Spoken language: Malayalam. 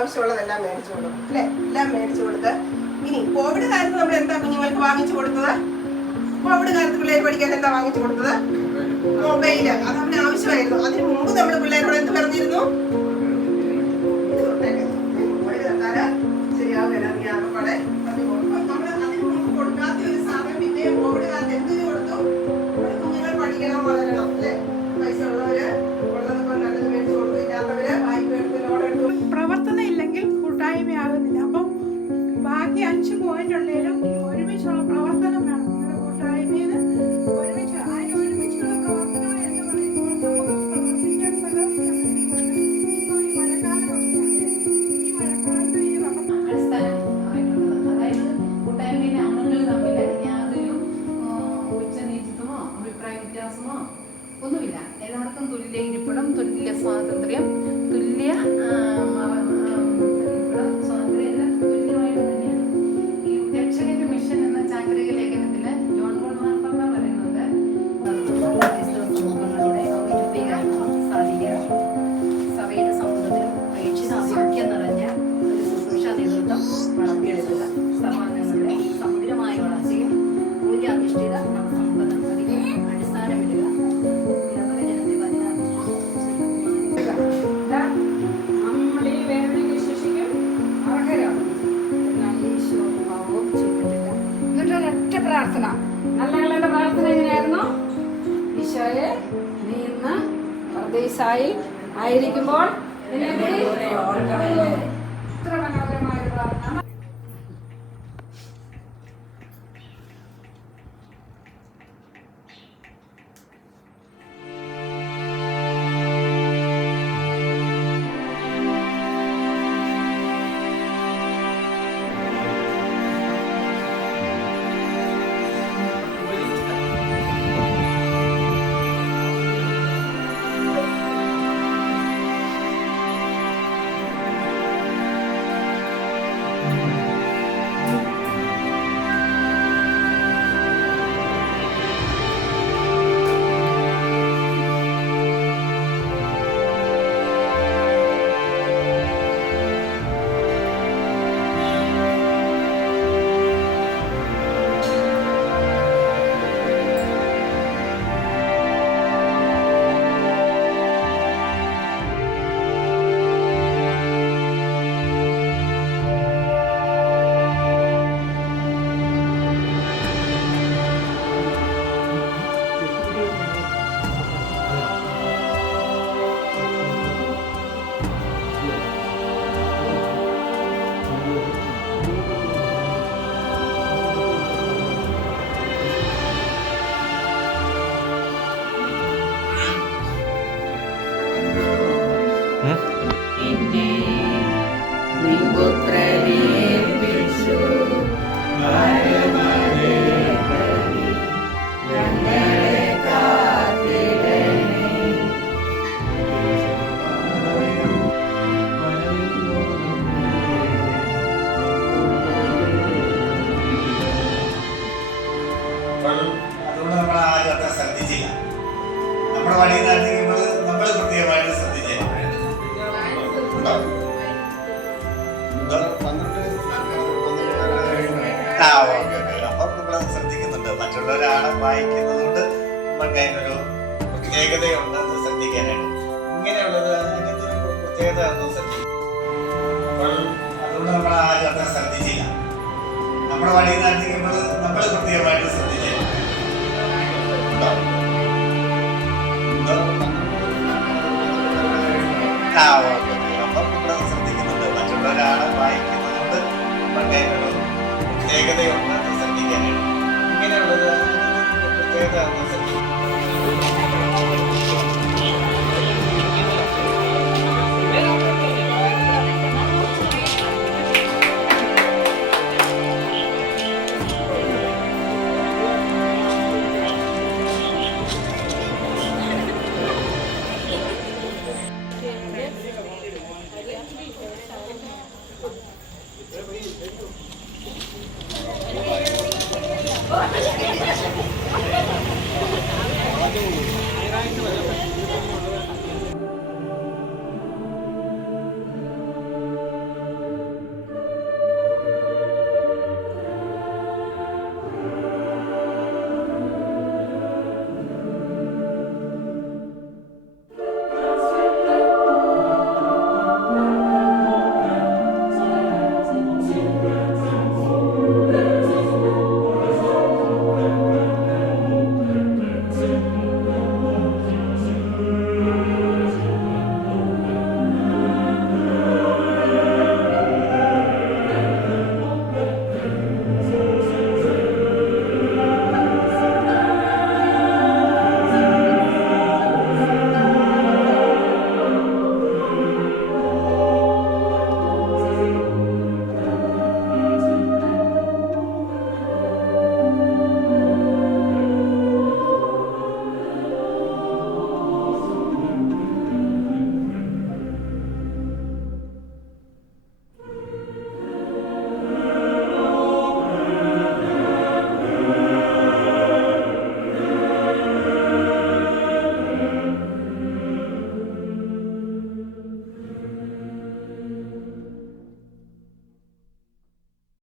ആവശ്യമുള്ളതെല്ലാം മേടിച്ചു കൊടുക്കും അല്ലെ, എല്ലാം മേടിച്ചു കൊടുത്ത്. ഇനി കോവിഡ് കാലത്ത് നമ്മൾ എന്താ കുഞ്ഞുങ്ങൾക്ക് വാങ്ങിച്ചു കൊടുത്തത്? കോവിഡ് കാലത്ത് പിള്ളേർ പഠിക്കാൻ എന്താ വാങ്ങിച്ചു കൊടുത്തത്? മൊബൈല്. അത് അവന് ആവശ്യമായിരുന്നു. അതിന് മുമ്പ് നമ്മൾ പിള്ളേരോട് എന്ത് പറഞ്ഞിരുന്നു? മൊബൈൽ തന്നാല് ശരിയാവില്ല. ആകപ്പാടെ നമ്മൾ അതിന് മുമ്പ് കൊടുക്കാത്ത ഒരു സാധനം പിന്നെയും കോവിഡ് കാലത്ത് എന്തിനു കൊടുത്തു? കുഞ്ഞുങ്ങൾ പഠിക്കണം, വളരണം അല്ലെ. പൈസ ഉള്ളവര് ഉള്ളതൊക്കെ നല്ലത് മേടിച്ചു കൊടുത്തു, ഇല്ലാത്തവര് വായ്പ എടുത്ത് ലോൺ എടുത്തു. പ്രവർത്തനം ഇല്ലെങ്കിൽ കൂട്ടായ്മയാകുന്നില്ല. അപ്പം ബാക്കി 5 പോയിന്റ് ഉണ്ടെങ്കിലും ഒരുമിച്ചുള്ള പ്രവർത്തനം വേണം. നിങ്ങളുടെ കൂട്ടായ്മയിൽ ഒരുമിച്ച് ഒരുമിച്ചുള്ള പ്രവർത്തനം എന്ന് പറയുമ്പോൾ നമുക്ക് പ്രവർത്തിക്കാൻ ഈ മഴക്കാലത്ത് അതായത് കൂട്ടായ്മയിലെ അംഗങ്ങൾ തമ്മിൽ യാതൊരു ഉച്ചനീചിത്വമോ അഭിപ്രായ വ്യത്യാസമോ ഒന്നുമില്ല. എല്ലാവർക്കും തുല്യ ഇരിപ്പിടം, തുല്യ സ്വാതന്ത്ര്യം, തുല്യ സ്വാതന്ത്ര്യം എല്ലാം തുല്യമായിട്ട് തന്നെയാണ്. ഈ രക്ഷകന്റെ മിഷൻ എന്ന ചാക്രിക ലേഖനത്തില് ജോൺ പോൾ മാർപ്പാപ്പ പറയുന്നത് സമൂഹങ്ങളുടെ രൂപീകരണം സാധിക്കുക, സഭയുടെ സമൂഹത്തിലും പ്രേക്ഷിത അഭിമുഖ്യം നിറഞ്ഞ ഒരു ശുശ്രൂഷ നേതൃത്വം വളർത്തിയെടുക്കുക, സഭാംഗങ്ങളുടെ സമഗ്രമായ വളർച്ചയും മൂല്യാധിഷ്ഠിത സമൂഹത്തിന് അടിസ്ഥാനമിടുക. നമ്മൾ ഈ വേദനയ്ക്ക് ശിക്ഷിക്കും അർഹരാണ്. എന്നാൽ ഈശോ പാവം ചെയ്തിട്ടില്ല. എന്നിട്ട് ഒരൊറ്റ പ്രാർത്ഥന, നല്ല ആളുടെ പ്രാർത്ഥന എങ്ങനെയായിരുന്നു? ഈശോയെ, നീ ഇന്ന് പർദീസായിൽ ആയിരിക്കുമ്പോൾ എന്നെ കൂടി ഓർക്കണമേ. ഇത്ര മനോഹരമായ ഒരു പ്രാർത്ഥന. അതുകൊണ്ട് നമ്മൾ ആരും അത്ര ശ്രദ്ധിച്ചില്ല. നമ്മുടെ വഴി നടത്തിക്കുമ്പോൾ നമ്മൾ പ്രത്യേകമായിട്ട് ശ്രദ്ധിച്ചില്ല. അപ്പം നമ്മൾ ശ്രദ്ധിക്കുന്നുണ്ട്. മറ്റുള്ളവരാണ് വായിക്കുന്നത് കൊണ്ട് നമ്മൾക്ക് അതിനൊരു പ്രത്യേകതയുണ്ട് അത് ശ്രദ്ധിക്കാനായിട്ട്. ഇങ്ങനെയുള്ളത് അതിനകത്ത് ഒരു പ്രത്യേകത ശ്രദ്ധിക്കും. അപ്പോൾ അതുകൊണ്ട് നമ്മൾ ആരും അത്ര ശ്രദ്ധിച്ചില്ല. നമ്മുടെ വഴി നടത്തിക്കുമ്പോൾ നമ്മൾ പ്രത്യേകമായിട്ട് ശ്രദ്ധിച്ചില്ല. ഓക്കെ.